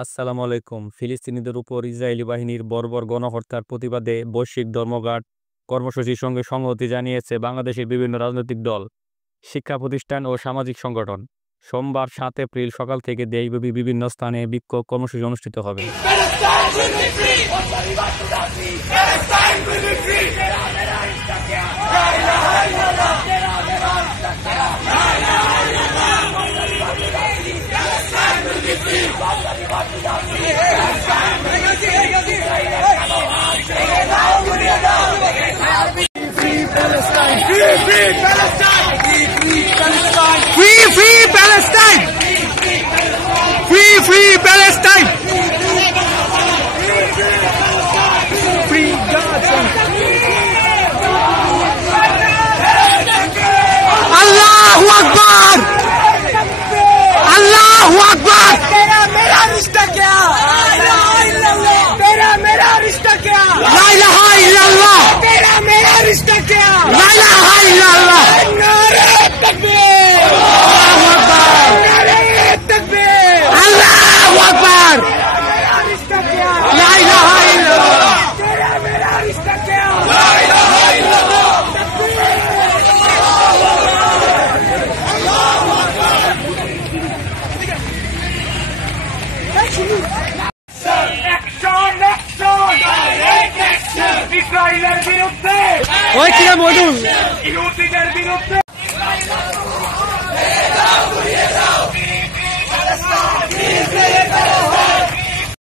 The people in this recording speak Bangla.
আসসালামু আলাইকুম। ফিলিস্তিনিদের উপর ইসরায়েলি বাহিনীর বর্বর গণহত্যার প্রতিবাদে বৈশ্বিক ধর্মঘট কর্মসূচির সঙ্গে সংহতি জানিয়েছে বাংলাদেশের বিভিন্ন রাজনৈতিক দল, শিক্ষা প্রতিষ্ঠান ও সামাজিক সংগঠন। সোমবার ৭ এপ্রিল সকাল থেকে দেশব্যাপী বিভিন্ন স্থানে বিক্ষোভ কর্মসূচি অনুষ্ঠিত হবে। Free Palestine! Free Gaza! Allahu Akbar! Allahu Akbar! तेरा मेरा रिश्ता क्या? तेरा मेरा रिश्ता क्या? La ilaha illallah! तेरा मेरा रिश्ता क्या? La ilaha illallah! नारे तकबीर! Allahu Akbar! नारे तकबीर! Allahu Akbar! मेरा रिश्ता क्या? La ilaha illallah! तेरा मेरा रिश्ता क्या? ला इलाहा इल्लल्लाह! ইসরায়েলের বিরুদ্ধে ওই ছিল মধু ইহুদিদের বিরুদ্ধে